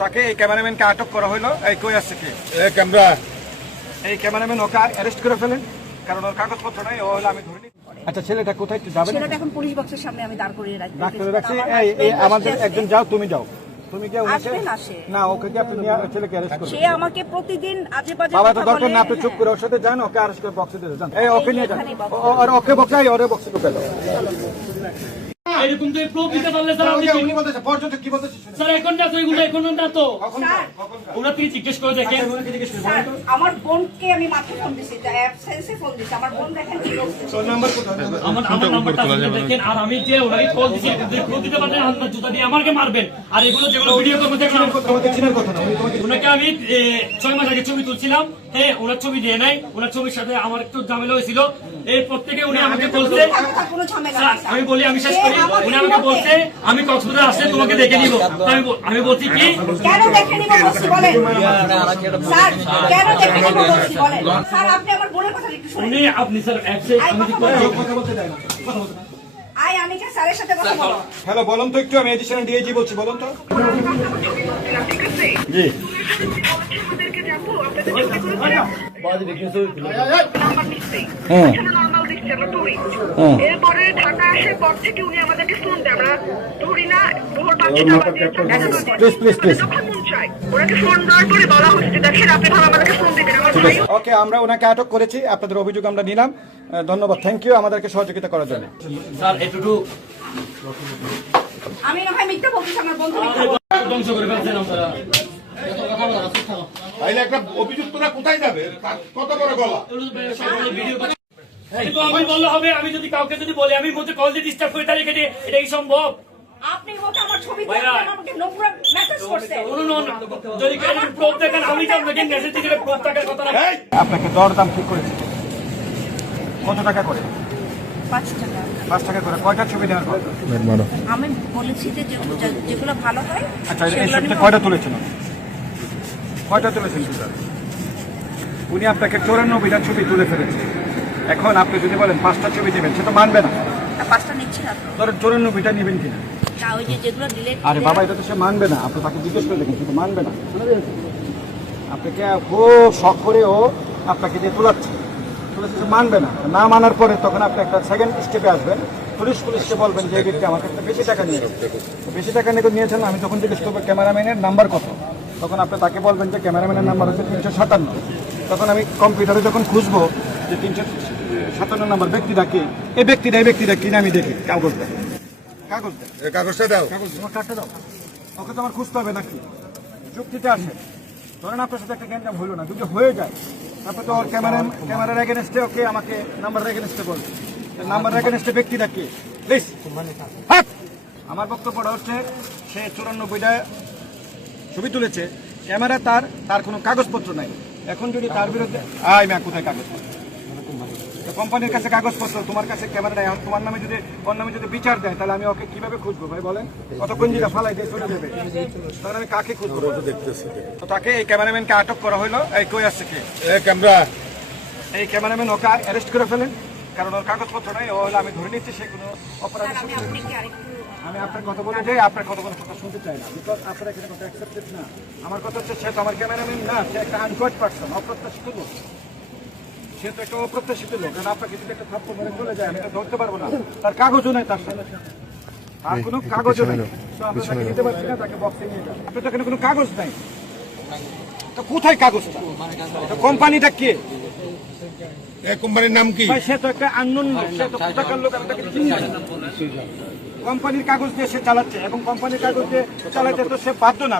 তাকে এই ক্যামেরাম্যানকে আটক করা হলো। এই কই আসছে কি ক্যামেরা এই ক্যামেরাম্যান ওকে অ্যারেস্ট করে ফেলেন, কারণ ওর কাগজপত্র নাই। ও হলো আমি ধরে নিই। আচ্ছা, ছেলেটা কোথায় একটু যাবেন? ছেলেটা এখন পুলিশ বক্সের সামনে আমি দাঁড় করিয়ে রাখছি। এই আমাদের একজন যাও, তুমি যাও, তুমি কি আসবে না সে? না, ওকে কি আপনি ছেলেকে অ্যারেস্ট করবেন? সে আমাকে প্রতিদিন আজে বাজে বাবা তো কথা দরকার বলে। না, আপনি চুপ করে ওর সাথে যান, ওকে অ্যারেস্ট করে বক্সে দিয়ে যান। এই ওকে নিয়ে যান, আর ওকে বক্সে ওরে বক্সে ঢুকে দাও। এরকম তো প্রুফ দিতে পারলে স্যার আপনি উনি বলতেছে পর্যন্ত কি বলতেছে স্যার এখন না তো এগুলো এখন না তো স্যার, ওরা থেকে জিজ্ঞেস করে দেখেন স্যার, আমার বোনকে আমি মাত্র ফোন দিছি, অ্যাবসেন্সে ফোন দিছি। আমার বোন দেখেন কি করছে। তোর নাম্বার কোথায়? আমার নাম্বারটা দেখেন। আর আমি যে ওনাকে কল দিছি প্রুফ দিতে পারলে হাত জুতা দিয়ে আমাকে মারবেন। আর এগুলো যেগুলো ভিডিও করবো দেখলাম তোমাকে চিনার কথা না, ওনাকে আমি 6 মাস আগে ছবি তুলছিলাম। হ্যাঁ, ওনার ছবি দিয়ে নাই। ওনার ছবির সাথে আমার একটু ঝামেলা হয়েছিল। এই প্রত্যেকে উনি আমাকে বলছে, কোনো ঝামেলা স্যার নেই, স্যার। আমি বলি, আমি শেষ করি। উনি আমাকে বলছে আমি কক্সবাজার আসলে তোমাকে দেখে নিব। আমি বলছি কি কেন দেখে নিব বলছি বলেন? স্যার, কেন দেখে নিব বলছি বলেন? স্যার, আপনি আমার বোনের কথা একটু শুনুন। উনি আপনি স্যার অ্যাপসে আমি কি করব? কথা বলতে দেয় না। আই আমি কি স্যারের সাথে কথা বলো? হ্যালো, বলুন তো একটু, আমি এডিশনাল ডিআইজি বলছি, বলুন তো। জি এরপরে ঢাকা আসার পর থেকে উনি আমাদেরকে ফোন দেয়, আমরা ধরি না ভোর 5টা বাজে যখন মন চায় ওনাকে ফোন দেওয়ার পরে বলা হচ্ছে যে দেখেন আপনি ভালো আমাদেরকে ফোন দিবেন। আমার ভাই ওকে, আমরা ওনাকে আটক করেছি, আপনাদের অভিযোগ আমরা নিলাম। ধন্যবাদ, থ্যাংক ইউ আমাদেরকে সহযোগিতা করার জন্য। স্যার এটুকু আমি না হয় মিথ্যা বলছি, আমার বন্ধু মিথ্যা বলছে। ধ্বংস করে ফেলছেন আপনারা। তাইলে একটা অভিযুক্তরা কোথায় যাবে? কত বড় গলা! আমি বললে হবে? আমি যদি কাউকে যদি বলি আমি মধ্যে কল দিয়ে ডিস্টার্ব করি তাহলে এটা কি সম্ভব? আপনি মতো আমার ছবি দেখে আমাকে নোংরা মেসেজ করছে। যদি প্রুফ দেখেন আমি তো আপনাকে মেসেজ দিলে প্রুফ থাকার কথা না। আপনাকে দরদাম ঠিক করেছি কত টাকা করে? 5 টাকা। 5 টাকা করে। কয়টা ছবি দেওয়ার কথা? আমি বলেছি যে যেগুলো ভালো হয় আচ্ছা, এই সেগুলো ছবিতে নিবো। কয়টা তুলেছেন? কয়টা তুলেছেন স্যার? উনি আপনাকে 94টা ছবি তুলে ফেলেছে। এখন আপনি যদি বলেন 5টা ছবি দেবেন, সে তো মানবে না। 5টা নিচ্ছি না তো। ধরেন 94টা নেবেন কিনা? না, ওই যে যেগুলো ডিলেট। আরে বাবা, এটা তো সে মানবে না। আপনি তাকে জিজ্ঞেস করে দেখেন, সে তো মানবে না। আপনাকে খুব শখ করে ও আপনাকে দিয়ে তোলাচ্ছে, সে মানবে না। না মানার পরে তখন আপনি একটা সেকেন্ড স্টেপে আসবেন, পুলিশকে বলবেন যে এই ব্যক্তি আমার কাছে বেশি টাকা নিয়েছে। বেশি টাকা নিয়েছেন, আমি তখন জিজ্ঞেস করবো ক্যামেরাম্যানের নাম্বার কত। তখন আপনি তাকে বলবেন যে ক্যামেরাম্যানের নাম্বার হচ্ছে 357। তখন আমি কম্পিউটারে যখন খুঁজবো যে 357 নাম্বার ব্যক্তিটা কে, এই ব্যক্তিটা কিনে আমি দেখি কাগজ দেয়, কাগজটা দাও। তোমার কার্ডটা দাও। ওকে তো আমার খুঁজতে হবে নাকি? যুক্তিতে আসে। ধরেন আপনার সাথে একটা গ্যাঞ্জাম হইলো না, যদি হয়ে যায় তারপর তো ওর ক্যামেরার এগেনস্টে ওকে আমাকে নাম্বার এগেনস্টে বলবে। নাম্বার এগেনস্টে ব্যক্তিটা কে? প্লিজ। আমার বক্তব্যটা হচ্ছে সে 94টা ছবি তুলেছে, ক্যামেরা তার কোনো কাগজপত্র নাই। এখন যদি তার বিরুদ্ধে কোথায় কাগজপত্র? কোম্পানির কাছে কাগজপত্র, তোমার কাছে ক্যামেরা নেই। এখন তোমার নামে যদি ওর নামে যদি বিচার দেয়, তাহলে আমি ওকে কিভাবে খুঁজবো ভাই বলেন? কতক্ষণ যেটা ফালাই দিয়ে চলে যাবে, তাহলে আমি কাকে খুঁজবো? দেখতেছি তো তাকে এই ক্যামেরাম্যানকে আটক করা হলো। এই কই আসছে কি ক্যামেরা এই ক্যামেরাম্যান ওকে অ্যারেস্ট করে ফেলেন, কারণ ওর কাগজপত্র নাই। ও হলো আমি ধরে নিচ্ছি সে কোনো অপরাধী। আমি আপনাকে আরেকটু আমি আপনার কথা বলে যাই, আপনার কথা শুনতে চাই না, বিকজ আপনার এখানে কথা অ্যাকসেপ্টেড না। আমার কথা হচ্ছে সে তো আমার ক্যামেরাম্যান না, সে একটা আনকোয়ার্ড পার্সন, অপ্রত্যাশিত লোক। সে তো একটা অপ্রত্যাশিত লোক। কারণ আপনাকে যদি একটা থাপ্পড় মেরে চলে যায়, আমি তো ধরতে পারবো না। তার কাগজও নাই, তার সাথে আর কোনো কাগজও নেই। তো আমরা তাকে নিতে পারছি না, তাকে বক্সে নিয়ে যান। আপনার তো এখানে কোনো কাগজ নাই, তো কোথায় কাগজটা? তো কোম্পানিটা কে? কোম্পানির নাম কি? ভাই সে তো একটা আননোন লোক, সে তো কোথাকার লোক, আমি তাকে চিনি না। কোম্পানির কাগজ দিয়ে সে চালাচ্ছে, এবং কোম্পানির কাগজ দিয়ে চালাতে তো সে বাধ্য না।